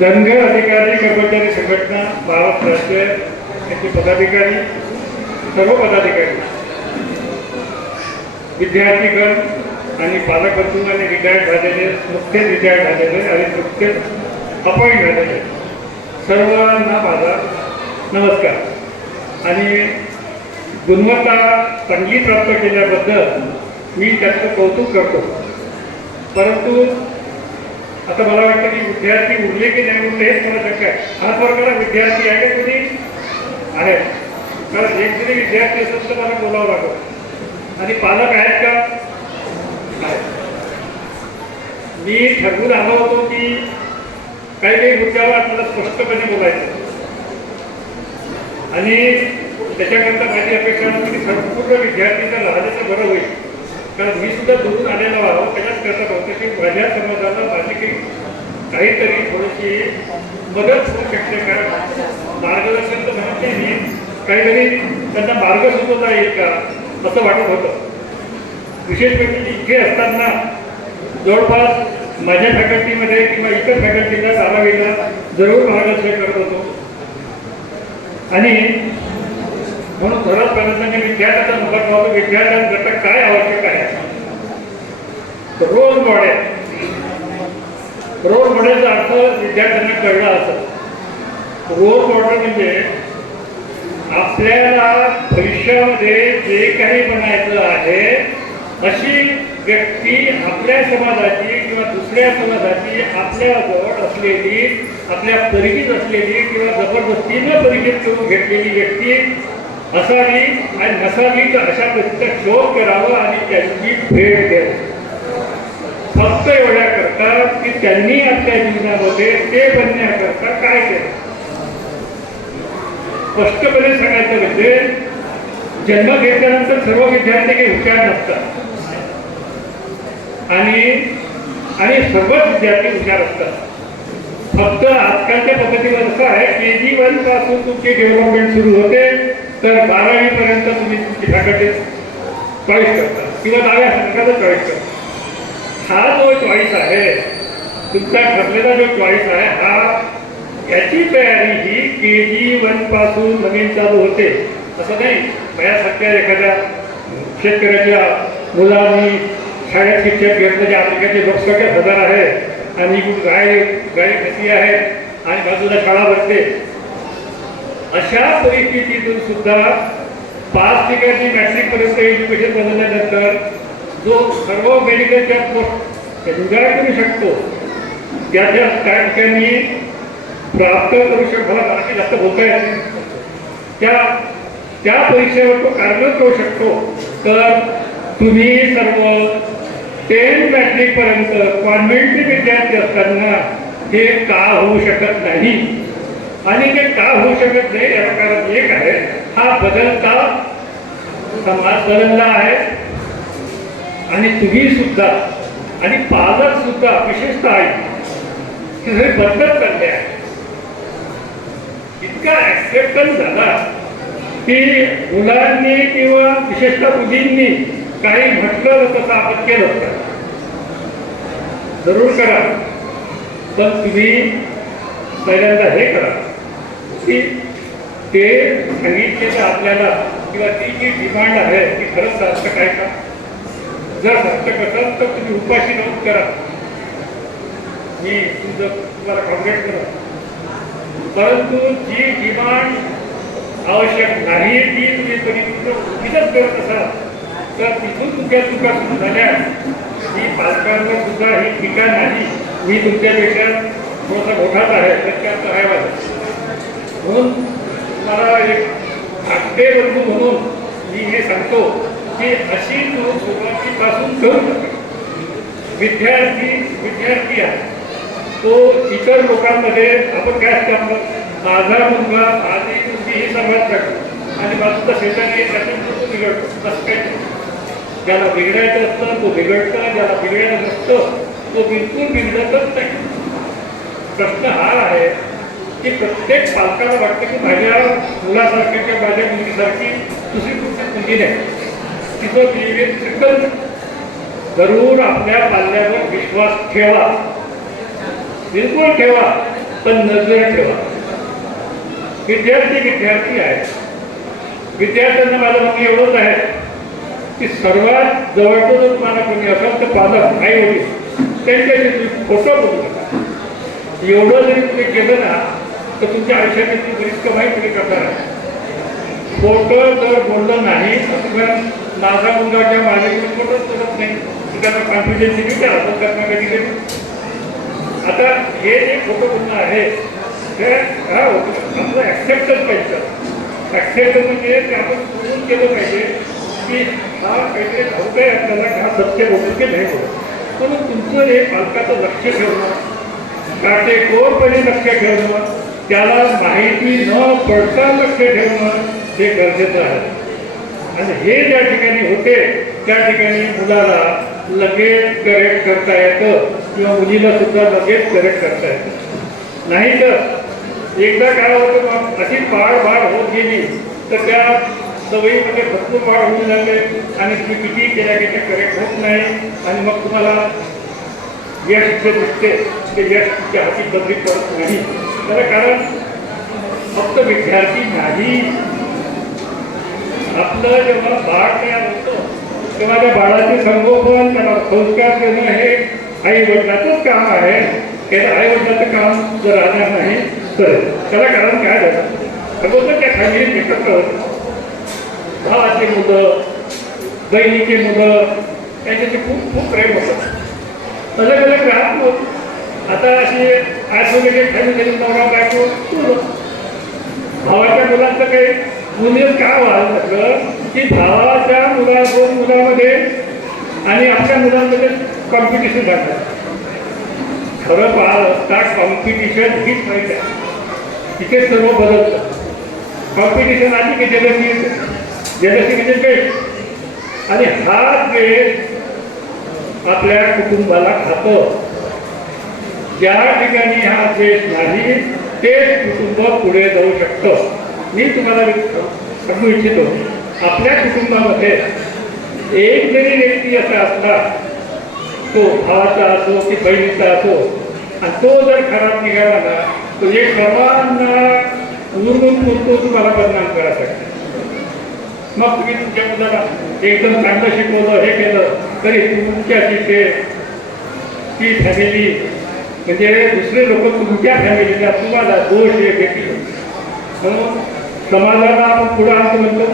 धनगर अधिकारी कर्मचारी संघटना महाराष्ट्र राज्य यांचे पदाधिकारी, सर्व पदाधिकारी, विद्यार्थीगण आणि पालकवर्ग आणि रिटायर्ड झालेले, नुकतेच रिटायर्ड झालेले आणि नुकतेच अपॉइंट झालेले सर्वांना माझा नमस्कार आणि गुणवत्ता चांगली प्राप्त केल्याबद्दल मी त्याचं कौतुक करतो. परंतु आता मला वाटतं की विद्यार्थी उरले की नाही उरले हेच मला शक्य आहे. हाच वर्गाला विद्यार्थी आहे का कोणी आहे? कारण एक जरी विद्यार्थी असेल तर मला बोलावं लागतं. आणि पालक आहेत का? आहेत. मी ठरवून आलो होतो की काही काही मुद्द्यावर आपल्याला स्पष्टपणे बोलायचं आणि त्याच्याकरता माझी अपेक्षा होती की संपूर्ण विद्यार्थी जर राहिले तर बरं होईल. कारण मी सुद्धा दुरून आलेला व्हावं त्याच्याच करता होतं की माझ्या समाजाला माझी काहीतरी थोडीशी मदत होऊ शकते. कारण मार्गदर्शन तर म्हणत नाही मी, काहीतरी त्यांना मार्ग सुचवता येईल का असं वाटत होतं. विशेष म्हणजे इथे असताना जवळपास माझ्या फॅकल्टीमध्ये किंवा इतर फॅकल्टीला बारावीला जरूर मार्गदर्शन करत होतो. आणि म्हणून सर्वपर्यंत मी विद्यार्थ्यांचा नंबर लावतो. विद्यार्थ्यांकरता काय आवश्यक आहे? Role model. रोल मॉडेलचा अर्थ विद्यार्थ्यांना कळला असं. रोल मॉडेल म्हणजे आपल्याला भविष्यामध्ये जे काही बनायचं आहे अशी व्यक्ती आपल्या समाजाची किंवा दुसऱ्या समाजाची आपल्याजवळ असलेली, आपल्या परिचित असलेली किंवा जबरदस्तीनं परिचित करून घेतलेली व्यक्ती असावी आणि नसावी तर अशा व्यक्तीचा शोध करावा आणि त्यांची भेट द्यावी. फक्त एवढ्या करता की त्यांनी आपल्या जीवनामध्ये ते बनण्याकरता काय केलं. स्पष्टपणे सांगायचं म्हणजे जन्म घेतल्यानंतर सर्व विद्यार्थी काही हुशार नसतात आणि सर्वच विद्यार्थी हुशार असतात. फक्त आजकालच्या पद्धतीवर असं आहे KG1 पासून तुमची डेव्हलपमेंट सुरू होते तर 12वी पर्यंत तुम्ही तुमची फॅकल्टी चॉईस करता किंवा 10व्या संघाचा चॉईस करता. हा जो चॉईस आहे तुमचा ठरलेला जो चॉईस आहे हा याची तयारी ही KG1 पासून नवीन चालू होते असं नाही. माझ्यासारख्या एखाद्या शेतकऱ्याच्या मुलांनी शाळेत शिक्षक घेतलं जे आफ्रिकेचे लोकसंख्या 1000 आहे आणि गाय कशी आहे आणि बाजूला शाळा भरते. अशा परिस्थितीतून सुद्धा 5 ठिकाणी मॅट्रिकपर्यंत एज्युकेशन बनवल्यानंतर जो सर्व मेडिकलच्या पोस्ट एन्जॉय करू शकतो त्याच्या त्या ठिकाणी प्राप्त करू शकतो. मला बाकी जास्त बोलता येते त्या परीक्षेवर तो कार्यरत करू शकतो. तर तुम्ही सर्व 10 मॅट्रिकपर्यंत कॉन्व्हेंटचे विद्यार्थी असताना हे का होऊ शकत नाही. आणि ते का होऊ शकत नाही याचं कारण एक आहे, हा बदलता समाज बदलला आहे आणि तुम्ही सुद्धा आणि पालक सुद्धा विशेषतः आहे हे बदलत चालले आहे. इतका ऍक्सेप्टन्स झाला की मुलांनी किंवा विशेषतः मुलींनी काही म्हटलं तसं आपण केलं होतं. जरूर करा पण तुम्ही पहिल्यांदा हे करा की ते सांगितलेलं आपल्याला किंवा ती जी डिमांड आहे ती खरंच सार्थक आहे का. जर सार्थक असेल तर तुम्ही उपाशी नोंद करा. मी तुम्हाला कॉन्ग्रेट करा. परंतु जी डिमांड आवश्यक नाही ती तुम्ही परिपूर्ण करत असाल तर तिथून तुमच्या चुका सुरू झाल्या. ही पालकांना सुद्धा ही टीका नाही. मी तुमच्यापेक्षा थोडासा मोठाच आहे त्याच्यात आहे माझं. म्हणून मला एक धाकटे बंधू म्हणून मी हे सांगतो की अशी चूक सुरुवातीपासून करू नका. विद्यार्थी आहे तो इतर लोकांमध्ये आपण काय असतं माझा मुलगा माझी मुलगी ही सर्वात करतो आणि बाजूचा शेजारी त्यातून तो बिघडतो. असं काही ज्याला बिघडायचं असतं तो बिघडतं, ज्याला बिघडायचं नसतं तो बिलकुल बिघडतच नाही. प्रश्न हा आहे की प्रत्येक पालकाला वाटतं की माझ्या मुलासारखी किंवा माझ्या मुलीसारखी दुसरी कुठली मुलगी नाही, तिचं बिहेवियर ट्रिकल. जरूर आपल्या पाल्यावर विश्वास ठेवा, बिलकुल ठेवा. पण नजर ठेवा, विद्यार्थी आहेत. विद्यार्थ्यांना माझं म्हणणं एवढंच आहे की सर्वात जवळचं जर तुम्हाला कोणी असेल तर पालक, आई वडील त्यांच्याशी तुम्ही फोटो बघू नका. एवढं जरी तुम्ही केलं ना तर तुमच्या आयुष्याची बरीच कमाई तुम्ही करणार आहे. फोटो जर बोललं नाही तर माझा मुलगा किंवा माझ्याकडे फोटोच करत नाही, त्याचा कॉन्फिडन्स विचार आपण करणार कधी. आता हे जे फोटो बोलणं आहे ते काय होतं, आपलं ॲक्सेप्टच पाहिजे. ॲक्सेप्ट म्हणजे ते आपण बोलून केलं पाहिजे की हा काहीतरी धावत आहे आपल्याला, हा सत्य बोलतो की नाही बोलत. म्हणून तुमचं हे पालकाचं लक्ष ठेवणं, काटेकोरपणे लक्ष ठेवणं, त्याला माहिती न पडता लक्ष ठेवणं हे गरजेचं आहे. आणि हे ज्या ठिकाणी होते त्या ठिकाणी मुलाला लगेच करेक्ट करता येतं किंवा मुलीला सुद्धा लगेच करेक्ट करता येतं. नाही तर एकदा काय होतं, अशी वाढ होत गेली तर त्या सवयीमध्ये भरपूर वाढ होऊन जाते आणि तुम्ही किती केल्या की ते करेक्ट होत नाही आणि मग तुम्हाला यश जे दिसते ते यश तुमच्या हाती बदली पडत नाही. त्याला कारण फक्त विद्यार्थी नाही, आपलं जेव्हा बाळ तयार होतं तेव्हा त्या बाळाचे संगोपन, त्याला संस्कार देणं हे आई वडिलाचंच काम आहे. हे आई वडिलाचं काम जर राहणार नाही तर त्याला कारण काय झालं, सगळं त्या फॅमिलीत एकत्र होतं. भावाची मुलं, बहिणीची मुलं, त्यांच्याशी खूप खूप प्रेम होतं. अलग अलग राहत होत. आता अशी आयसोलेटेड फॅमिली, नवरा बायको, भावाच्या मुलांचं काही मुलीच काय व्हायला लागलं की भावाच्या दोन मुलामध्ये आणि आपल्या मुलांमध्ये कॉम्पिटिशन झालं. खरं पाहत असता कॉम्पिटिशन हीच माहीत आहे, तिथे सर्व बदलतं. कॉम्पिटिशन आली की जलसी म्हणजे बेस्ट, आणि हा द्वेष आपल्या कुटुंबाला खातं. ज्या ठिकाणी हा द्वेष नाही तेच कुटुंब पुढे जाऊ शकतं. मी तुम्हाला सांगू इच्छितो, आपल्या कुटुंबामध्ये एक जरी व्यक्ती असा असला, तो भावाचा असो की बहिणीचा असो, आणि तो जर खराब निघाला ना तो एक सर्वांना उरून पुरतो तुम्हाला बदनाम करा शकतो. मग तुम्ही तुमच्या मुलाला एकदम चांगलं शिकवलं, हे केलं तरी तुमच्याशी ती फॅमिली म्हणजे दुसरे लोक तुमच्या फॅमिलीला तुम्हाला दोष हे घेतील. म्हणून समाजाला आपण पुढे असं म्हणतो,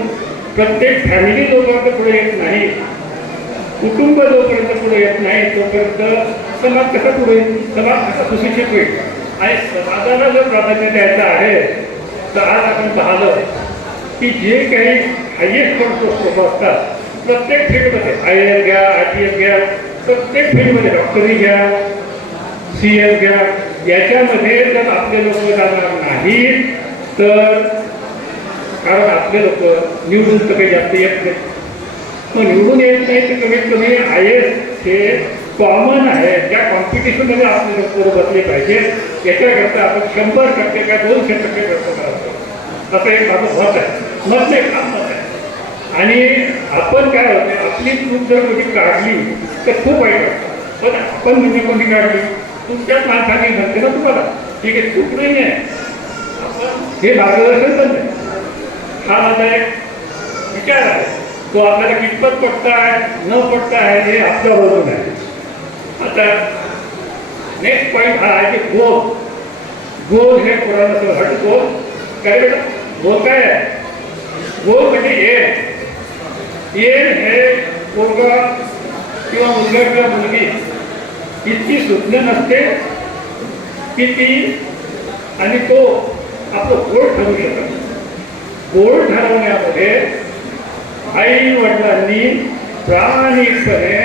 प्रत्येक फॅमिली जोपर्यंत पुढे येत नाही, कुटुंब जोपर्यंत पुढे येत नाही तोपर्यंत समाज कसा पुढे येईल, समाज कसा सुशिक्षित होईल. आणि समाजाला जर प्राधान्य द्यायचं आहे तर आज आपण पाहिलं की जे काही हायएस्ट पोस्ट असतात प्रत्येक फील्डमध्ये, IAS घ्या, IPS घ्या, प्रत्येक फील्डमध्ये, डॉक्टरी घ्या, CS घ्या, याच्यामध्ये जर आपले लोक जाणार नाहीत तर, कारण आपले लोक निवडून तर काही जास्त येत नाही. मग निवडून येत नाही तर कमीत कमी IAS हे कॉमन आहे, त्या कॉम्पिटिशनमध्ये आपले लोक बसले पाहिजे. याच्याकरता आपण 100% का 200% प्रयत्न करायचं, असं एक माझं मत आहे. मत नाही, काम मत आहे. आणि आपण काय होते, आपली चूक जर कोणी काढली तर खूप वाईट वाटतं. पण आपण म्हणजे कोणी काढली, तुमच्याच माणसाने म्हणते ना तुम्हाला, ठीक आहे चूक नाही आहे, हे मार्गदर्शन तर नाही. हा माझा एक विचार आहे, तो आपल्याला कितपत पटता आहे न पटता आहे हे आपल्या बरोबर आहे. आता नेक्स्ट पॉईंट हा आहे की गोल. गोल हे कोणाला हट गोल काय बेटा, गोल काय आहे? गोल म्हणजे एन हे पोरगा किंवा मुलगा किंवा मुलगी इतकी सुज्ञ नसते की ती आणि तो आपलं गोल ठरवू शकत. गोल ठरवण्यामध्ये आई वडिलांनी प्रामाणिकपणे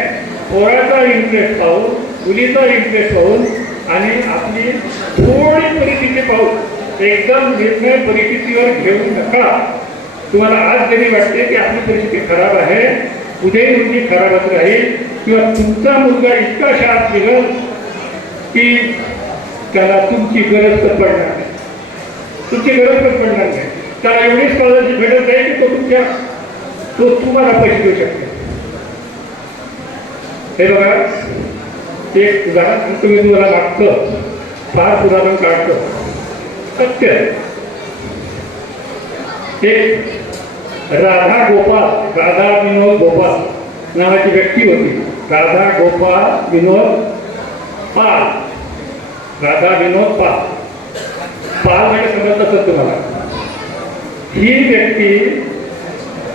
पोराचा इंटरेस्ट पाहून, मुलीचा इंटरेस्ट पाहून आणि आपली थोडी परिस्थिती पाहून एकदम निर्णय परिस्थितीवर घेऊ नका. तुम्हाला आज जरी वाटते की आपली परिस्थिती खराब आहे, उद्याही तुमची खराबच राहील, किंवा तुमचा मुलगा इतका शार्प निघेल की त्याला तुमची गरज तर पडणार नाही, तुमची गरज पण पडणार नाही. त्याला एवढी स्कॉलरशिप भेटत आहे की तो तुम्हाला पैसे देऊ शकतो. हे बघा, एक उदाहरण तुम्ही तुम्हाला मागचं फार पुराण काढतो. सत्य एक राधा विनोद गोपाल नावाची व्यक्ती होती. राधा गोपाल विनोद पाल, राधा विनोद पाल. पाल म्हणजे समजत असेल तुम्हाला. ही व्यक्ती,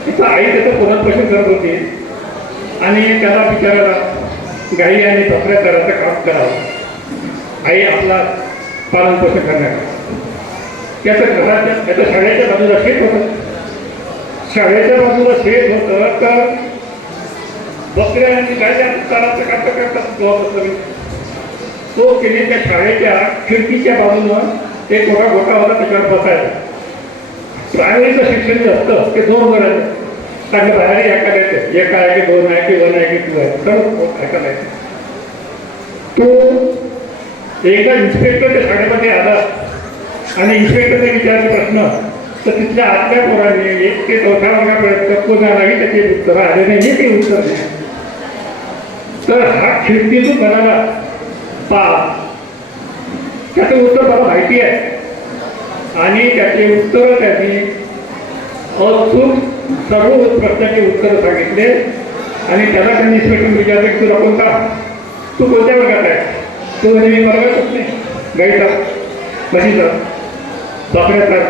तिचा आई त्याचं पुनर्पोषण करत होती आणि त्याला बिचारायला गाई आणि बकऱ्या करायचं काम करावं. आई आपला पालनपोषण करण्याचं. त्याचं घराच्या त्याच्या शाळेच्या बाजूला शेत होतं. शाळेच्या बाजूला शेत होतं तर बकऱ्या आणि गायच्या करायचं करता तो केले त्या शाळेच्या खिडकीच्या बाजूनं एक मोठा गोटा होता, त्याच्यावर बसायचा. प्रायमरीचं शिक्षण जे असतं ते 2 वर्षाचं. चांगलं बाहेर एका द्यायचं, एका आहे की 2 आहे की 1 आहे की 2 आहे, सर्व ऐकायला यायचं. तो एकदा इन्स्पेक्टर त्या शाळेमध्ये आला आणि इन्स्पेक्टरने विचारले प्रश्न, तर तिथल्या आतल्या पोरांनी 1 ते 4थ्या वर्गापर्यंत कोणालाही त्याचे उत्तर आले नाही, हे ते उत्तर नाही. तर हा खिडकीतून म्हणाला त्याचं उत्तर मला माहिती आहे आणि त्याचे उत्तर त्यांनी अचूक सर्व प्रश्नाचे उत्तर सांगितले. आणि त्याला त्यांनी इन्स्पेक्टर विचारले की तुला तू कोणत्या वर्गात आहे? तो म्हणजे मी वर्गातच नाही, गाईचा म्हशीचा बकऱ्याचा.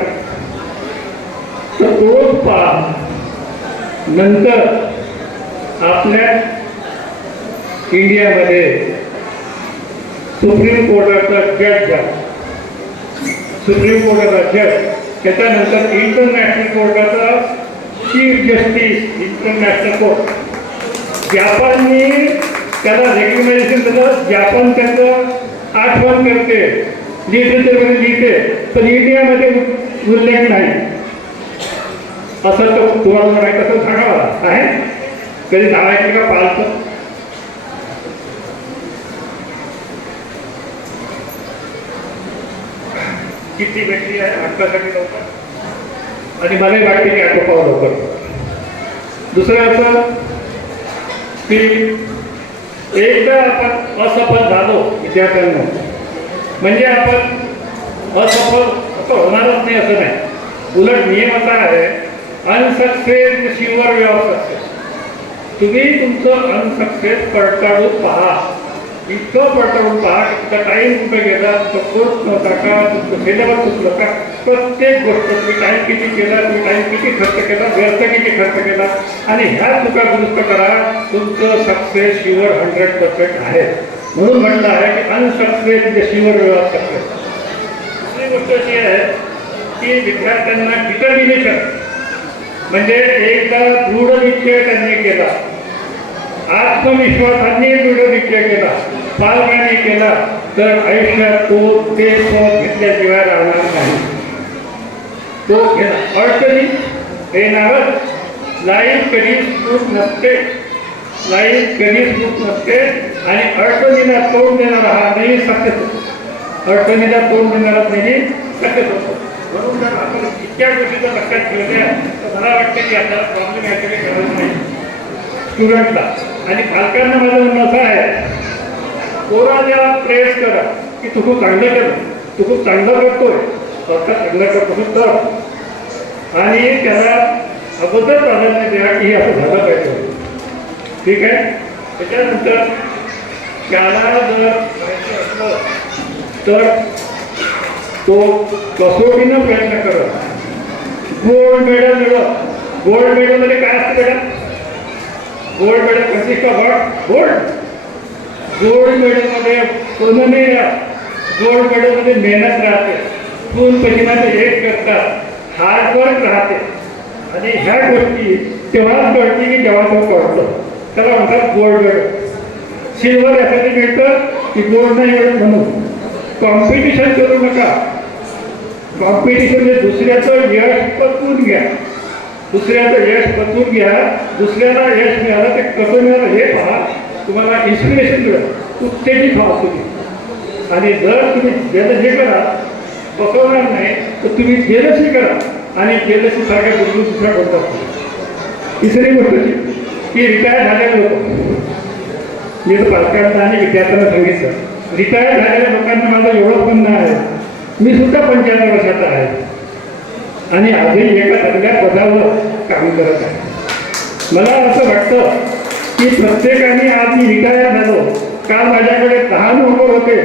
तर तो नंतर आपल्या इंडियामध्ये सुप्रीम कोर्टाचा जज झाला. सुप्रीम कोर्टाचा जज, त्याच्यानंतर इंटरनॅशनल कोर्टाचा चीफ जस्टिस, इंटरनॅशनल कोर्ट. जपानने त्याला रेकग्नायझेशन दिलं. जपान त्याचं आठवण करते, लिटरेचरमध्ये लिहिते, पण इंडियामध्ये उल्लेख नाही. असं तर तुम्हाला माहीत असं सांगावं आहे. कधी सांगायचं का पालचं? किती व्यक्ती आहे आत्तासाठी लवकर, आणि मलाही वाटते की आटोपावं लवकर. दुसरं असं की एकदा आपण असफल झालो विद्यार्थ्यांना, म्हणजे आपण असफल असं होणारच नाही असं नाही. उलट नियम असा आहे, अनसक्सेस शिवर वे ऑफ सक्सेस. तुम्ही तुमचं अनसक्सेस पडताळून पहा. इतकं पडताळून पहा की तुमचा टाईम कुठे गेला, तुमचा कोर्स नव्हता का, तुमचं सिलेबस चुकलं का, प्रत्येक गोष्ट तुम्ही टाईम किती केला, तुम्ही टाईम किती खर्च केला, व्यर्थ किती खर्च केला, आणि ह्या चुका दुरुस्त करा. तुमचं सक्सेस शिवर 100% आहे. म्हणून म्हटलं आहे की अनसक्सेस म्हणजे शिवर वे ऑफ सक्सेस. दुसरी गोष्ट अशी आहे की विद्यार्थ्यांना डिटर्मिनेशन, म्हणजे एकदा दृढ निश्चय त्यांनी केला, आत्मविश्वासाने दृढ निश्चय केला, पालकांनी केला, तर आयुष्यात तो ते पद घेतल्याशिवाय राहणार नाही. तो घेणार. अडचणी येणारच. लाईफ कधी स्मूथ नसते, लाईफ कधी स्मूथ नसते. आणि अडचणीला तोंड देणारा हा नेहमी सक्सेस होतो. अडचणीला तोंड देणारा नेहमी सक्सेस होतो. म्हणून जर आपण इतक्या गोष्टी जर लक्षात ठेवल्या तर मला वाटतं की आपल्याला प्रॉब्लेम याच्याकडे गरज नाही. स्टुडंटला आणि पालकांना माझं म्हणणं असं आहे, पोराला प्रेस करा की तू खूप चांगलं केलं, तू खूप चांगलं करतोय, स्वतः चांगलं करतो तर, आणि त्याला अगोदर प्राधान्य द्या की हे असं झालं पाहिजे. ठीक आहे. त्याच्यानंतर त्याला जर करायचं असलं तर तो कसोटीनं प्रयत्न करत गोल्ड मेडल मिळवत. गोल्ड मेडलमध्ये काय असतं बेटा? Gold medal consist of gold. Gold मेडलमध्ये सोनं नाही राहत. गोल्ड मेडलमध्ये मेहनत राहते, खून पसिनाचे एक करतात, हार्डवर्क राहते. आणि ह्या गोष्टी तेव्हाच कळते की जेव्हा तो कळतो. त्याला म्हणतात गोल्ड मेडल. सिल्वर यासाठी मिळतं की गोल्ड नाही मिळत म्हणून. कॉम्पिटिशन करू नका. कॉम्पिटिशन म्हणजे दुसऱ्याचं यश पचवून घ्या, दुसऱ्याचं यश पचवून घ्या. दुसऱ्याला यश मिळालं ते कसं मिळालं हे पहा, तुम्हाला इन्स्पिरेशन मिळेल, उत्तेजित व्हा तुम्ही. आणि जर तुम्ही जेलसी करा पकवणार नाही तर तुम्ही जेलसी करा, आणि जेलसी सारख्या गोष्टी दुसऱ्या करतात. तिसरी गोष्ट की रिटायर झालेले लोक, मी तर पालकांना आणि विद्यार्थ्यांना सांगितलं रिटायर झालेल्या लोकांना माझं एवढं म्हणणं आहे, मी सुद्धा 75 वर्षाचा आहे आणि आजही एका चांगल्या पदावर काम करत आहे. मला असं वाटतं की प्रत्येकाने आज मी रिटायर झालो, काल माझ्याकडे 10 नंबर होते,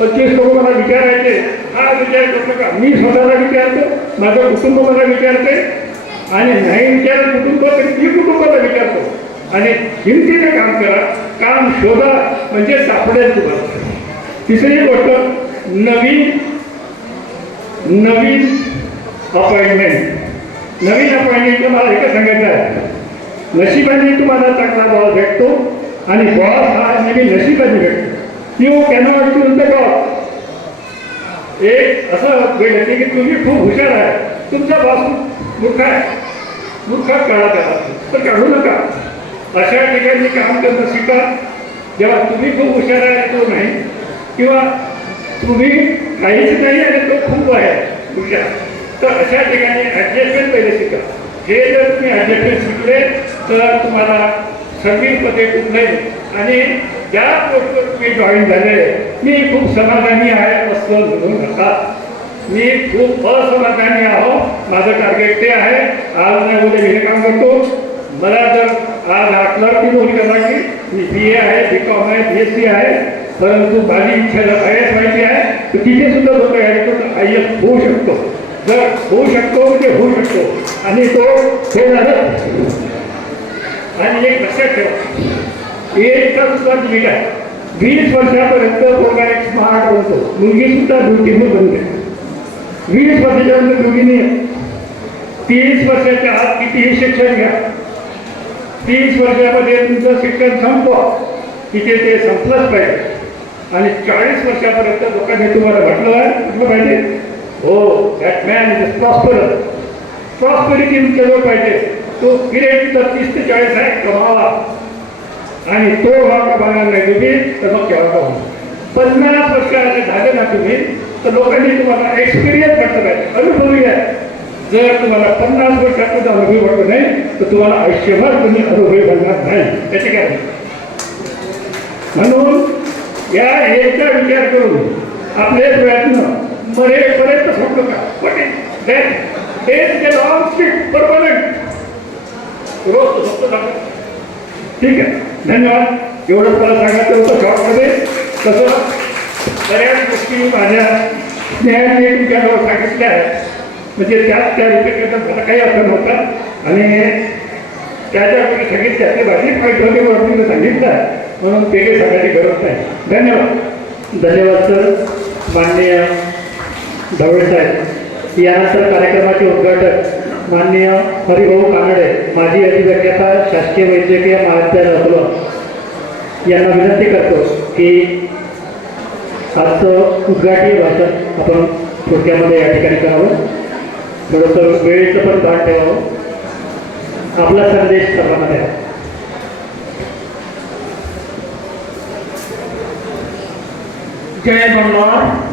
25 लोक मला विचारायचे, हा विचार करतो का? मी स्वतःला विचारतो, माझं कुटुंब मला विचारते आणि नाही विचारत कुटुंब तर मी कुटुंबाला विचारतो आणि हिमतीने काम करा, काम शोधा म्हणजे सापडेल तुम्हाला. तिसरी गोष्ट, नवीन अपॉइंटमेंट मला एकच सांगायचं आहे, नशिबाने तुम्हाला चांगला बॉस भेटतो आणि बॉस हा नेहमी नशिबाने भेटतो. You cannot choose the boss. एक असं वेळ येते की तुम्ही खूप हुशार आहे, तुमचा बॉस मूर्ख आहे, मूर्खात काढा त्याला, तर काढू नका. अशा ठिकाणी काम करणं शिका जेव्हा तुम्ही खूप हुशार आहे तो नाही, किंवा तुम्ही काहीच नाही आणि तो खूप आहे हुशार, तर अशा ठिकाणी ॲडजस्टमेंट पहिले शिका. हे जर तुम्ही ॲडजस्टमेंट शिकले तर तुम्हाला सर्व्हिसमध्ये कुठलंही आणि ज्या पोस्टवर तुम्ही जॉईन झाले, मी खूप समाधानी आहे असं म्हणू नका. मी खूप असमाधानी आहो, माझं टार्गेट ते आहे, आज नाही उद्या हे काम करतो. मला जर आज क्लर्कची नोकरी करायची, मी BA आहे, BCom आहे, BSc आहे, परंतु माझी इच्छा जर IAS व्हायची आहे तर तिथे सुद्धा लोक IAS होऊ शकतो. जर होऊ शकतो म्हणजे होऊ शकतो आणि तो हे झालं. आणि एक लक्षात ठेवा, एकचा सुद्धा लिमिट आहे. 20 वर्षापर्यंत पोरगा एक स्मार्ट बनतो, मुलगी सुद्धा ड्युटीने बनते. 20 वर्षाच्यानंतर ड्युटीने 30 वर्षाच्या आत कितीही शिक्षण घ्या, 30 वर्षामध्ये तुमचं शिक्षण संपवा, तिथे ते संपलंच पाहिजे. आणि 40 वर्षापर्यंत लोकांनी तुम्हाला म्हटलं पाहिजे, हो that man is prosperous. Prosperity तुमच्याजवळ पाहिजे. तो पिरियड 30 ते 40 आहे, कमावा. आणि तो कमावणार नाही तुम्ही तर मग केव्हा कमावा. 50 वर्षाचे झाले ना तुम्ही तर लोकांनी तुम्हाला एक्सपिरियन्स म्हटलं पाहिजे, अनुभवी आहे. जर तुम्हाला 50 वर्षाचा अनुभवी वाटत नाही तर तुम्हाला आयुष्यभर तुम्ही अनुभवी बनणार नाही. त्याचे काय म्हणून या याचा विचार करून आपले प्रयत्न मरेपर्यंत सोडतो का, रोज सोडतो. ठीक आहे, धन्यवाद. एवढंच मला सांगायचं होतं शॉर्टमध्ये. तसं बऱ्याच गोष्टी माझ्या स्नेहाने तुमच्याजवळ सांगितल्या आहेत, म्हणजे त्या रिपेट मला काही अर्थ नव्हता आणि त्याच्या सांगितल्या ते भाजी फायदे वरून सांगितलं आहे म्हणून ते काही सांगायची गरज नाही. धन्यवाद. धन्यवाद सर. माननीय ढवळे साहेब. यानंतर कार्यक्रमाचे उद्घाटक माननीय हरिभाऊ कानडे, माजी अधिव्याख्याता, शासकीय वैद्यकीय महाविद्यालय अकोला यांना विनंती करतो की आजचं उद्घाटनीय भाषण आपण थोडक्यामध्ये या ठिकाणी करावं. थोडंसं वेळेचं पण भान ठेवावं. आपला संदेश सर्वांना द्यावा. जय मल्हार.